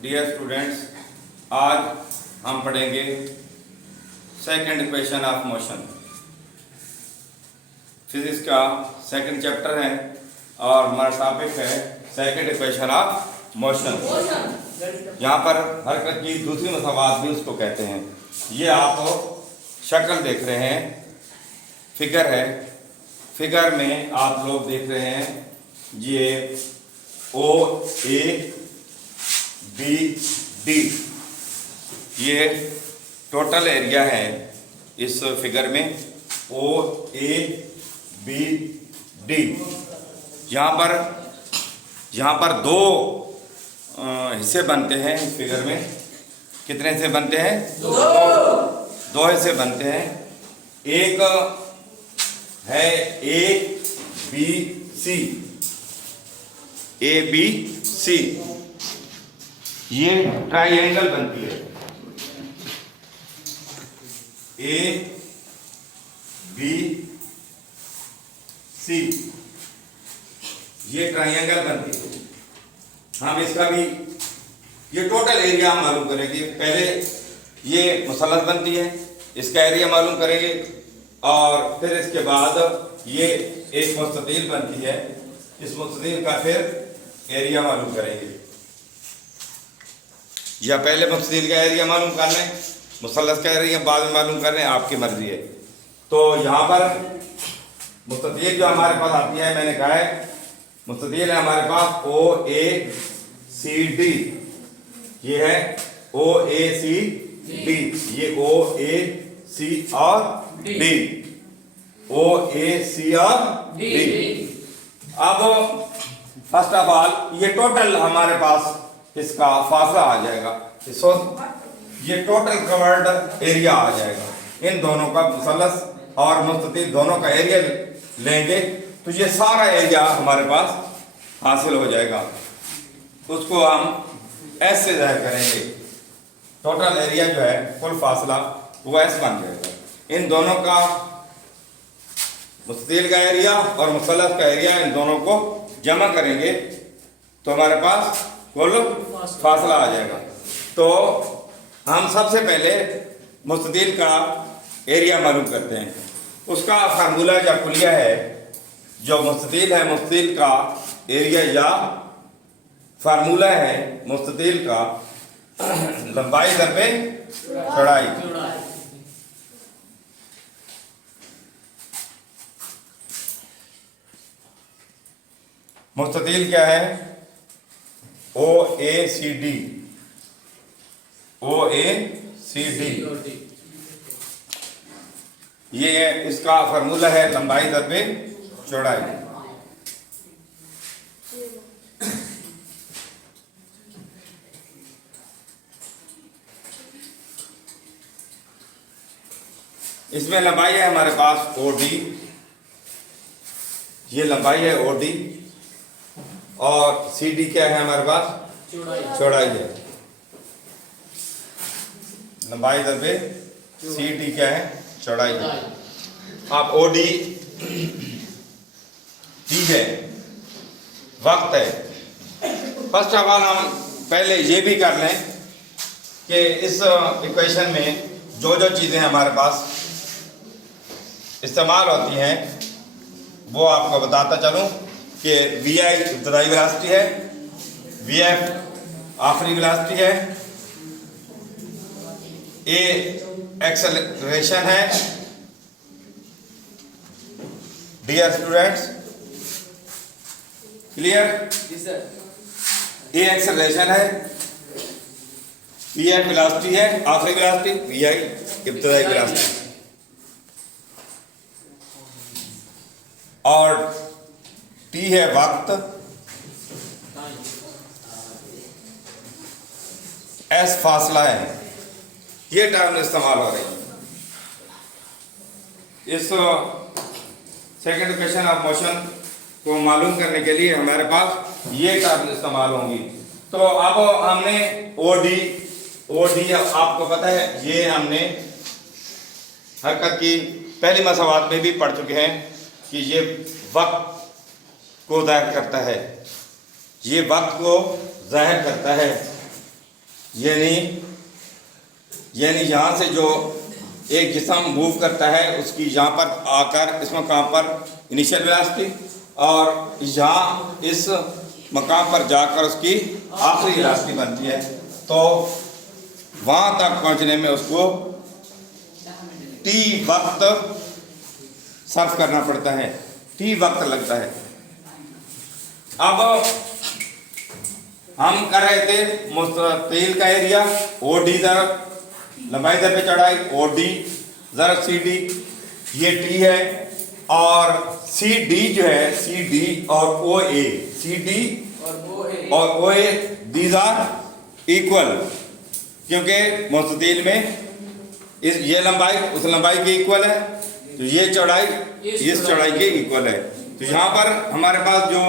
Dear students, आज हम पढ़ेंगे second equation of motion. Physics का सेकंड चैप्टर है और हमारा टॉपिक है सेकंड इक्वेशन ऑफ मोशन। यहाँ पर हरकत की दूसरी मसावात भी उसको कहते हैं। ये आप शक्ल देख रहे हैं, फिगर है। फिगर में आप लोग देख रहे हैं ये ओ ए बी डी, ये टोटल एरिया है इस फिगर में। ओ ए बी डी, यहाँ पर दो हिस्से बनते हैं इस फिगर में। कितने हिस्से बनते हैं? दो हिस्से बनते हैं। एक है A B C, A B C, ये ट्राइंगल बनती है। ए बी सी, ये ट्राइंगल बनती है। हम इसका भी ये टोटल एरिया हम मालूम करेंगे। पहले ये मुसल्लस बनती है, इसका एरिया मालूम करेंगे और फिर इसके बाद ये एक मुस्ततील बनती है। इस मुस्ततील का फिर एरिया मालूम करेंगे, या पहले मुस्ततील का एरिया मालूम कर लें, मुसल्लस का एरिया बाद में मालूम कर लें, आपकी मर्जी है। तो यहाँ पर मुस्ततील जो हमारे पास आती है, मैंने कहा है मुस्ततील है हमारे पास ओ ए सी डी। ये है ओ ए सी डी, ये ओ ए सी और डी, ओ ए सी और डी। अब फर्स्ट ऑफ ऑल ये टोटल हमारे पास इसका फासला आ जाएगा। ये टोटल कवर्ड एरिया आ जाएगा। इन दोनों का मुसल्लस और मुस्ततील दोनों का एरिया लेंगे तो ये सारा एरिया हमारे पास हासिल हो जाएगा। उसको हम ऐसे जाहिर करेंगे। टोटल एरिया जो है, कुल फासला, वो ऐसे बन जाएगा। इन दोनों का मुस्ततील का एरिया और मुसल्लस का एरिया, इन दोनों को जमा करेंगे तो हमारे पास कुल फासला आ जाएगा। तो हम सबसे पहले मुस्ततील का एरिया मालूम करते हैं। उसका फार्मूला या कुलिया है, जो मुस्ततील है, मुस्ततील का एरिया या फार्मूला है मुस्ततील का लंबाई दरबे चौड़ाई। मुस्ततील क्या है? ओ ए सी डी, ओ ए सी डी, ये इसका फार्मूला है लंबाई दरबे चौड़ाई। इसमें लंबाई है हमारे पास ओ डी, ये लंबाई है ओ डी, और सी डी क्या है हमारे पास? चौड़ाई है। लंबाई दरबे सी डी क्या है? चौड़ाई है। अब ओ डी टी है, वक्त है। फर्स्ट ऑफ ऑल हम पहले ये भी कर लें कि इस इक्वेशन में जो जो चीज़ें हमारे पास इस्तेमाल होती हैं वो आपको बताता चलूं कि वी आई इब्तदाई वेलोसिटी है, वी एफ आखिरी वेलोसिटी है, ए एक्सेलरेशन है। Dear students, clear? A acceleration है, वी एफ वेलोसिटी है आखिरी वेलोसिटी, वी आई इब्तदाई वेलोसिटी, और टी है वक्त, एस फासला है। ये टर्म इस्तेमाल हो रही है। इस सेकंड इक्वेशन ऑफ मोशन को मालूम करने के लिए हमारे पास ये टर्म इस्तेमाल होंगी। तो अब हमने ओ डी आपको पता है, ये हमने हरकत की पहली मसावात में भी पढ़ चुके हैं कि ये वक्त को दायर करता है। ये वक्त को ज़ाहिर करता है, यानी यहाँ से जो एक जिस्म मूव करता है उसकी यहाँ पर आकर इस मकाम पर इनिशियल वेलोसिटी और यहाँ इस मकाम पर जाकर उसकी आखिरी वेलोसिटी बनती है। तो वहाँ तक पहुँचने में उसको टी वक्त सर्फ करना पड़ता है, टी वक्त लगता है। अब हम कर रहे थे मुस्ततील का एरिया, ओडी ज़रब लंबाई दर पे चढ़ाई, ओडी ज़रब सी डी, ये टी है, और सी डी जो है, सी डी और ओ ए, सी डी और ओ ए दीज आर इक्वल, क्योंकि मुस्ततील में ये लंबाई उस लंबाई के इक्वल है, तो ये चौड़ाई इस चौड़ाई के इक्वल है। तो यहाँ पर हमारे पास जो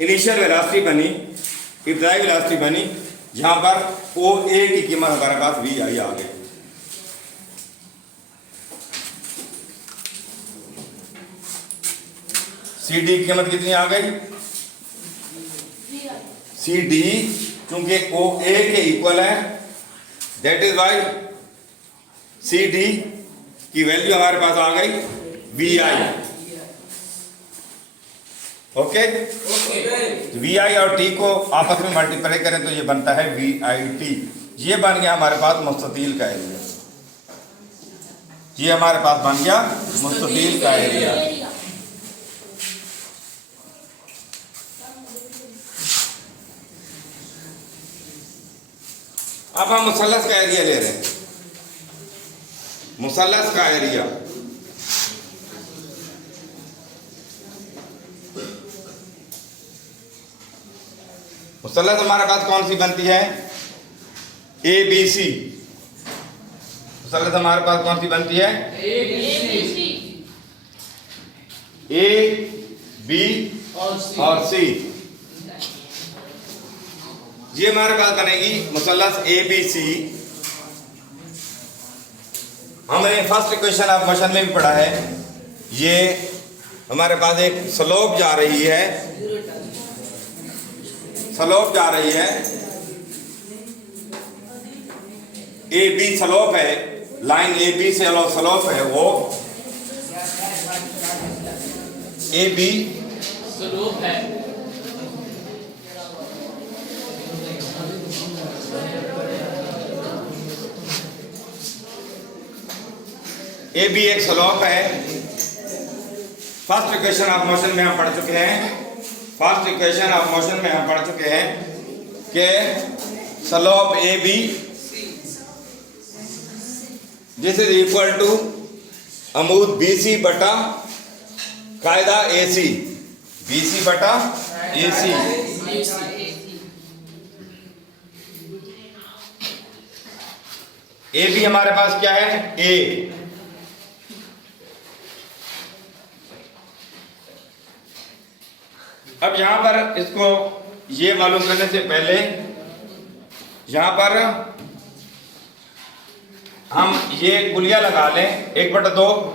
इनिशियल वेलोसिटी बनी, इब्तदाई वेलोसिटी बनी, यहाँ पर ओ ए की कीमत हमारे पास वी आई आ गई। सी डी की कीमत कितनी आ गई? सी डी क्योंकि ओ ए के इक्वल है, that is Y C D की वैल्यू हमारे पास आ गई V I. Okay, V I और टी को आपस में मल्टीप्लाई करें तो ये बनता है वी आई टी। ये बन गया हमारे पास मुस्ततील का एरिया, ये हमारे पास बन गया मुस्ततील का एरिया। अब हम मुसल्लस का एरिया ले रहे हैं, मुसल्लस का एरिया। मुसल्लस हमारे पास कौन सी बनती है? A B C. मुसल्लस हमारे पास कौन सी बनती है? ए बी और सी। ये हमारे पास बनेगी मुसल्लस ए बी सी। हमने फर्स्ट इक्वेशन ऑफ मोशन में भी पढ़ा है, ये हमारे पास एक स्लोप जा रही है, स्लोप जा रही है, ए बी स्लोप है, लाइन ए बी से स्लोप है, वो ए बी स्लोप है। ए बी एक स्लोप है। फर्स्ट इक्वेशन ऑफ मोशन में हम पढ़ चुके हैं, फर्स्ट इक्वेशन ऑफ मोशन में हम पढ़ चुके हैं कि slope A B this is equal to अमूद बी सी बटा कायदा ए सी, बी सी बटा ए सी। ए बी हमारे पास क्या है? ए। अब यहां पर इसको ये मालूम करने से पहले यहां पर हम ये कुलिया लगा लें, 1/2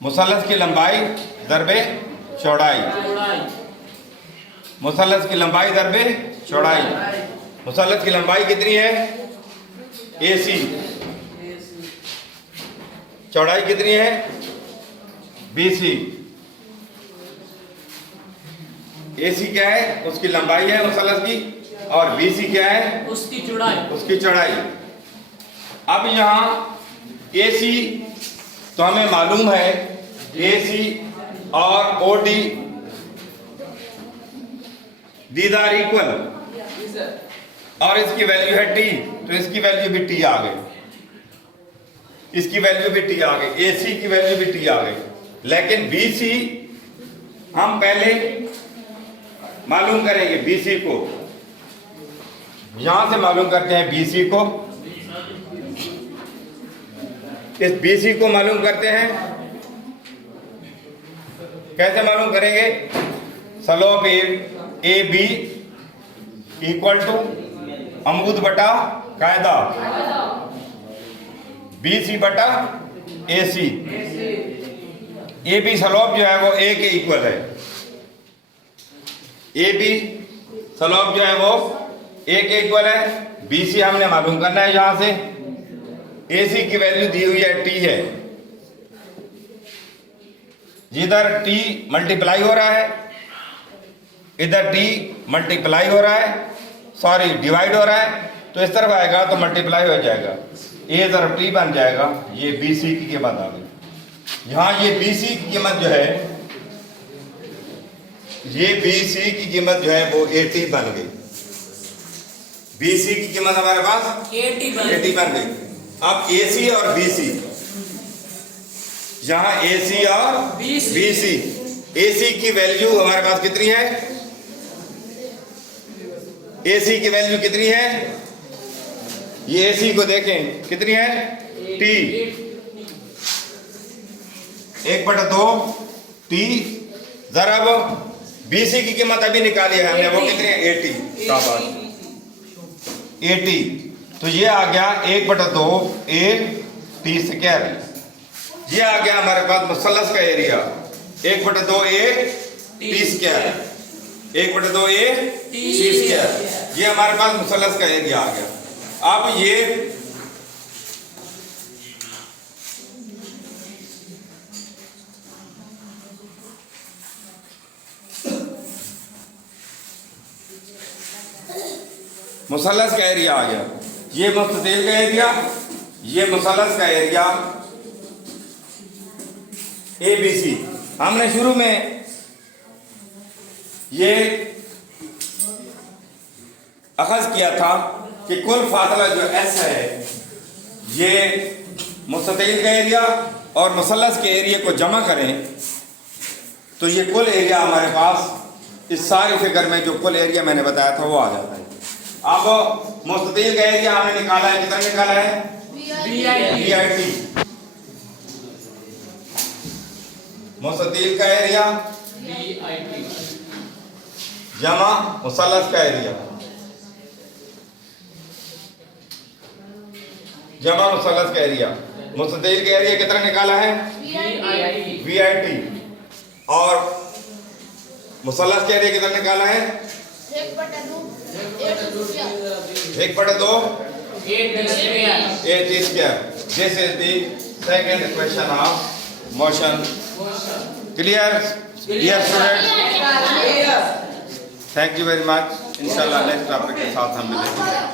मुसल्लस की लंबाई दरबे चौड़ाई, मुसल्लस की लंबाई दरबे चौड़ाई। मुसल्लस की लंबाई कितनी है? ए सी। चौड़ाई कितनी है? BC। AC क्या है? उसकी लंबाई है मुसल्लस की, और BC क्या है? उसकी चौड़ाई, उसकी चौड़ाई। अब यहाँ AC तो हमें मालूम है, AC और OD दीज आर इक्वल, और इसकी वैल्यू है T, तो इसकी वैल्यू भी T आ गई, इसकी वैल्यू भी T आ गई, AC की वैल्यू भी T आ गई। लेकिन BC हम पहले मालूम करेंगे, BC को यहां से मालूम करते हैं, BC को, इस BC को मालूम करते हैं। कैसे मालूम करेंगे? Slope A B equal to अमूद बटा कायदा BC बटा AC। ए बी स्लोप जो है वो ए के इक्वल है, ए बी स्लोप जो है वो ए के इक्वल है, बी सी हमने मालूम करना है। यहां से ए सी की वैल्यू दी हुई है टी है, इधर टी मल्टीप्लाई हो रहा है, इधर टी मल्टीप्लाई हो रहा है, सॉरी डिवाइड हो रहा है, तो इस तरफ आएगा तो मल्टीप्लाई हो जाएगा, ए तरफ टी बन जाएगा। ये बी सी की कीमत आ गई। यहां ये बी सी की कीमत जो है, ये बी सी की कीमत जो है वो 80 बन गई। बी सी की कीमत हमारे पास 80 बन गई। अब ए सी और बी सी, यहां ए सी और बी सी, ए सी की वैल्यू हमारे पास कितनी है, ए सी की वैल्यू कितनी है, ये ए सी को देखें कितनी है, टी 1/2 टी। जरा अब बी सी की कीमत अभी निकाली है हमने, वो कितनी है 80। शाबाश 80, तो ये आ गया 1/2 ए टी स्क्वायर। ये आ गया हमारे पास मुसल्लस का area 1/2 A T square, 1/2 A T square. ये हमारे पास मुसल्लस का एरिया आ गया। अब ये मुसल्लस का एरिया आ गया, ये मुस्ततील का एरिया, ये मुसल्लस का एरिया ए बी सी। हमने शुरू में ये अखज़ किया था कि कुल फासला जो एस है, ये मुस्ततील का एरिया और मुसल्लस के एरिया को जमा करें तो ये कुल एरिया हमारे पास इस सारी फिगर में जो कुल एरिया मैंने बताया था वो आ जाता है। अब मुस्ततील का एरिया हमने निकाला है, कितना निकाला है, वी आई टी। मुस्ततील का एरिया जमा मुसल्लस का एरिया जमा मुसल्लस का एरिया। मुस्ततील का एरिया कितना निकाला है, वी आई टी, और मुसल्लस का एरिया कितना निकाला है, 1/2 A T square. This is the second equation of motion. Clear dear student? Thank you very much. इंशाल्लाह नेक्स्ट टॉपिक के साथ हम मिलेंगे।